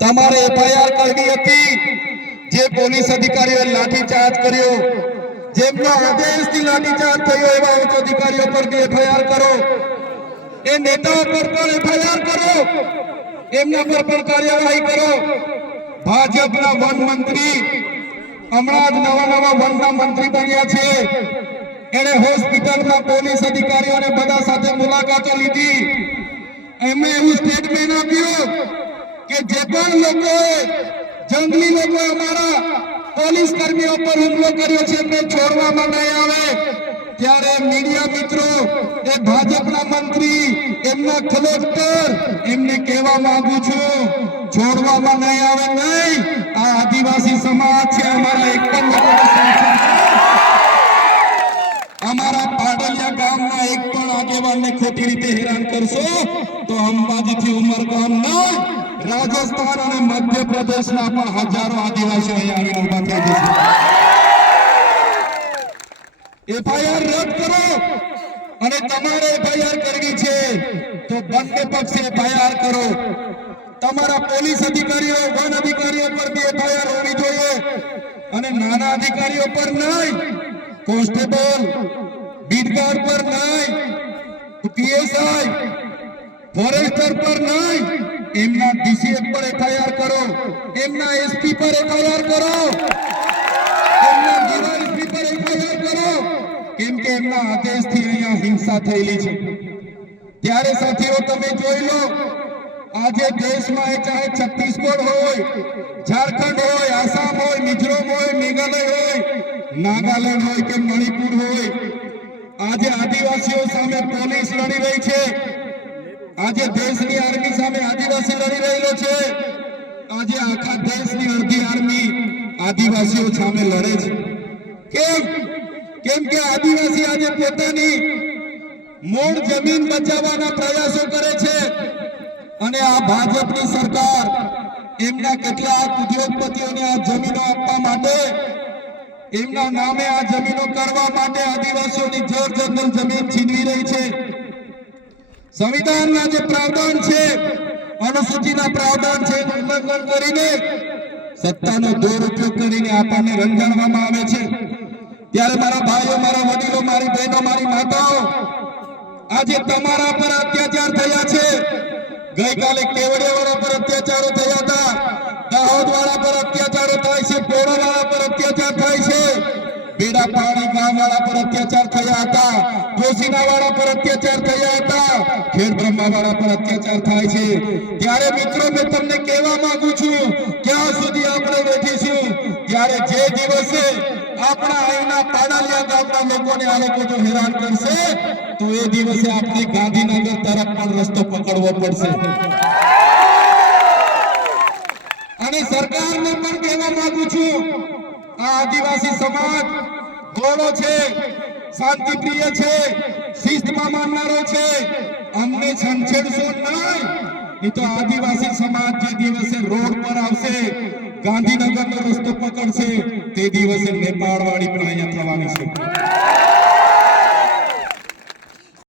તમારે એફઆઈઆર કરવી હતી જે પોલીસ અધિકારીઓએ લાઠીચાર્જ કર્યો, જેમના આદેશથી લાઠીચાર્જ થયો એવા ઉચ્ચ અધિકારીઓ પર એફઆઈઆર કરો, એ નેતાઓ પર પણ એફઆઈઆર કરો, એમના પર પણ કાર્યવાહી કરો। ભાજપના વન મંત્રી હમણાં જ નવા વનના મંત્રી બન્યા છે, એને હોસ્પિટલમાં પોલીસ અધિકારીઓને બધા સાથે મુલાકાતો લીધી, એમણે એવું સ્ટેટમેન્ટ આપ્યું કે જે પણ લોકોએ જંગલી લોકો અમારા પોલીસ કર્મીઓ પર હુમલો કર્યો છે એમને છોડવામાં નહીં આવે। ત્યારે મીડિયા મિત્રો, એ ભાજપના મંત્રી, એમના કલેક્ટર, એમને કહેવા માંગુ છું, છોડવામાં નહીં આવે નહીં। આ આદિવાસી સમાજ છે, અમારા એક પણ અમારા પાડલિયા ગામના એક પણ આગેવાનને ખોટી રીતે હેરાન કરશો તો અંબાજીથી ઉમરગામ નહીં, રાજસ્થાન અને મધ્યપ્રદેશના પણ હજારો આદિવાસીઓ અહીંયા આવીને ઉભા થઈ જશે। એફઆઈઆર રદ કરો, અને તમારે એફઆઈઆર કરવી છે તો બંને પક્ષે એફઆઈઆર કરો। તમારા પોલીસ અધિકારીઓ, વન અધિકારીઓ પર બી એફઆઈઆર હોવી જોઈએ, અને નાના અધિકારીઓ પર નહીં, કોન્સ્ટેબલ, બીટગાર્ડ પર નહીં, પીએસઆઈ, ફોરેસ્ટર પર નહીં, એમના ડીસીએફ પર એફઆઈઆર કરો, એમના એસપી પર એફઆઈઆર કરો, એમના ડીવાયએસપી પર એફઆઈઆર કરો, કેમ કે એમના આદેશથી અહીંયા હિંસા થયેલી છે। ત્યારે સાથીઓ તમે જોઈ લો, આજે દેશમાં એ ચાહે છત્તીસગઢ હોય, ઝારખંડ હોય, આસામ હોય, મિઝોરમ હોય, મેઘાલય હોય, નાગાલેન્ડ હોય કે મણિપુર હોય, આજે આદિવાસીઓ સામે પોલીસ લડી રહી છે, આજે દેશની આર્મી સામે આદિવાસી લડી રહેલો છે, આજે આખા દેશની અડધી આર્મી આદિવાસીઓ સામે લડે છે। કેમ કે આદિવાસી આજે પોતાની મૂળ જમીન બચાવવાના પ્રયાસો કરે છે, અને આ ભાજપની સરકાર એમના કેટલાક ઉદ્યોગપતિઓને આ જમીનો આપવા માટે, એમના નામે આ જમીનો કરવા માટે આદિવાસીઓની જળજંગલ જમીન છીનવી રહી છે। સંવિધાનના જે પ્રાવધાન છે, અનુસૂચિના પ્રાવધાન છે, ઉલ્લંઘન કરીને સત્તાનો દુરુપયોગ કરીને આપણને રંજાડવામાં આવે છે। ત્યારે મારા ભાઈઓ, મારા વડીલો, મારી બહેનો, મારી માતાઓ, આજે તમારા પર અત્યાચાર થયા છે। ગઈકાલે કેવડિયાવાળા પર અત્યાચારો થયા હતા, દાહોદવાળા પર અત્યાચારો થાય છે, પોરાવાળા પર અત્યાચાર થાય છે, બેડા પાણી ગામવાળા પર અત્યાચાર થયા હતા, જોશીનાવાળા પર અત્યાચાર થયા હતા, ખેડ બ્રહ્માવાળા પર અત્યાચાર થાય છે। ત્યારે મિત્રો મેં તમને કહેવા માંગુ છું, ક્યાં સુધી આપણે બેઠીશું? ત્યારે જે દિવસે આપણા અહીંના પાડાલિયા ગામના લોકોને આ લોકો જો હેરાન કરશે તો એ દિવસે આપણે ગાંધીનગર તરફ પણ રસ્તો પકડવો પડશે। અને સરકારને પણ કહેવા માંગુ છું, આ આદિવાસી સમાજ ગોળો છે, શાંતિપ્રિય છે, શિસ્તમાં માનનારો છે, અમને છંછેડશો નહીં, તો આદિવાસી સમાજ જે દિવસે રોડ પર આવશે, ગાંધીનગરનો રસ્તો પકડશે, તે દિવસે નેપાળવાળી પણ અહીંયા થવાની છે।